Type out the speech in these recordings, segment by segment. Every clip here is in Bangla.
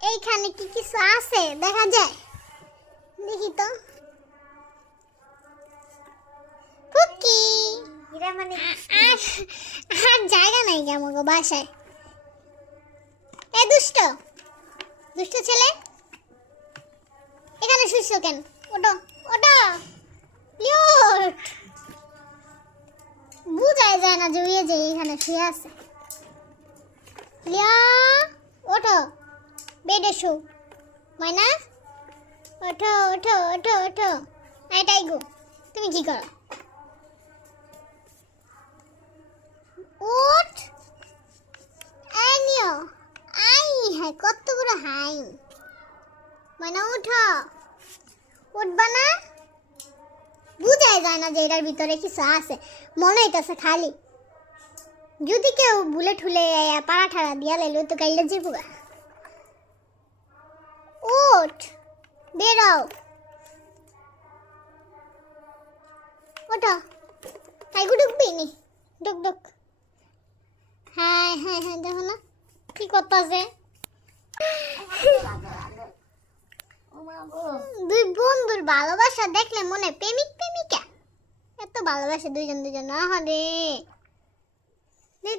এইখানে কি কিছু আছে দেখা যায়? দেখি তো। ফুকি এরা মানে আর জায়গা নাই কি আমাকে বাসায়? এই দুষ্ট দুষ্ট ছেলে, এখানে শুইছো কেন? ওটো ওটো লিওট, বুঝাই যায় না যে ওই যে এখানে শুয়ে আছে। লিয়া ওঠো, বেডে শো। মাইনা ওঠো ওঠো ওঠো ওঠো। এই টাইগু তুমি কি করো? উঠ, এই নিও। আই হাই কত বড় হাই। মাইনা উঠো, উঠবা না? বুঝাই যায় না যে এটার ভিতরে কিছু আছে, মনে হইতেছে খালি। যদি কেউ বুলে ঠুলে পাড়া ঠাড়া দিয়া লাইলো তো গাইলে যাবো। উঠ, বেরাও, ওঠো। টাইগু ঢুকবি নি? ঢুক ঢুক। হ্যাঁ হ্যাঁ হ্যাঁ, দেখো না কি করতেছে। দুই বন্ধুর ভালোবাসা দেখলে মনে প্রেমিক প্রেমিকা, এত ভালোবাসে দুইজন দুইজন। আরে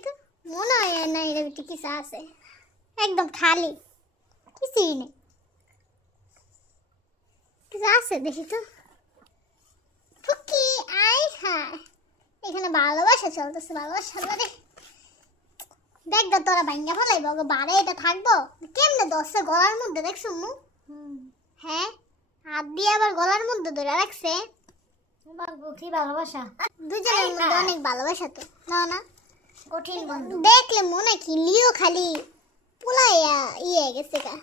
তো মনে হয় না এর ভিতরে কিছু আছে, একদম খালি, কিছুই নেই। কিছু আছে দেখি তো। ফুকি আই হায়, এখানে ভালোবাসা চলতেছে, ভালোবাসা রে। দেখ দা তোরা ভাঙ্গা ফেলাইব বারে, এটা থাকবো কেমনে? দশে গলার মধ্যে দেখছো মু? হ্যাঁ, হাত দিয়ে আবার গলার মধ্যে ধরে রাখছে। কি ভালোবাসা, দুজনের মধ্যে অনেক ভালোবাসা তো, না না কঠিন বন্ধু। দেখলে মনে কি লিও খালি পুলাইয়া ইয়ে গেছে গা,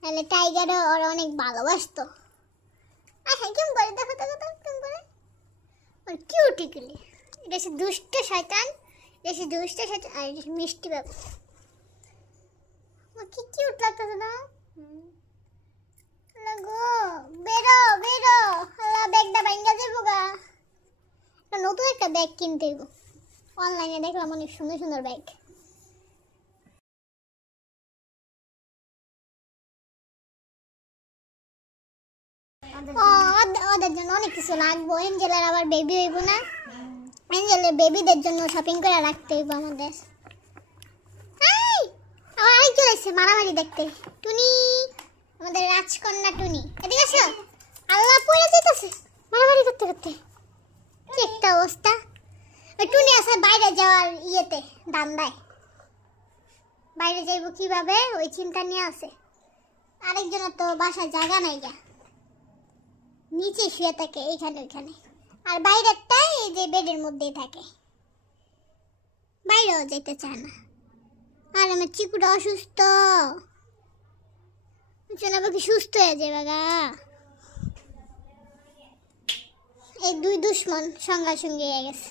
তাহলে টাইগারও ওর অনেক ভালোবাসতো। আচ্ছা কেমন করে দেখো দেখো তো কেমন করে ওর কিউটিকুলি। এটা সে দুষ্ট শয়তান, এটা সে দুষ্ট শয়তান, আর এটা মিষ্টি বাবু। আমার কি কিউট লাগতেছে না? লাগো বেরো বেরো, আল্লাহ ব্যাগটা ভাঙ্গা যাবো গা। নতুন একটা ব্যাগ কিনতে গো, অনলাইনে দেখলাম অনেক সুন্দর সুন্দর ব্যাগ। ওদের জন্য অনেক কিছু লাগবো। এঞ্জেলের আবার বেবি হইব না, এঞ্জেলের বেবিদের জন্য শপিং করে রাখতে হইব আমাদের। আমার আরেক চলে এসছে মারামারি দেখতে। টুনি, আমাদের রাজকন্যা টুনি, এদিকে আসো। আল্লাহ পড়ে যেতেছে মারামারি করতে করতে, কি একটা অবস্থা। ওই টুনি আছে বাইরে যাওয়ার ইয়েতে, দান্দায় বাইরে যাইব কিভাবে ওই চিন্তা নিয়ে আছে। আরেকজনের তো বাসায় জায়গা নাই গা, নিচে শুয়ে থাকে এইখানে ওইখানে, আর বাইরেরটাই এই যে বেডের মধ্যেই থাকে, বাইরেও যেতে চায় না। আর আমার চিকুটা অসুস্থ, কি সুস্থ হয়ে যাবে গা। এই দুই দুশ্মন সঙ্গা সঙ্গী হয়ে গেছে।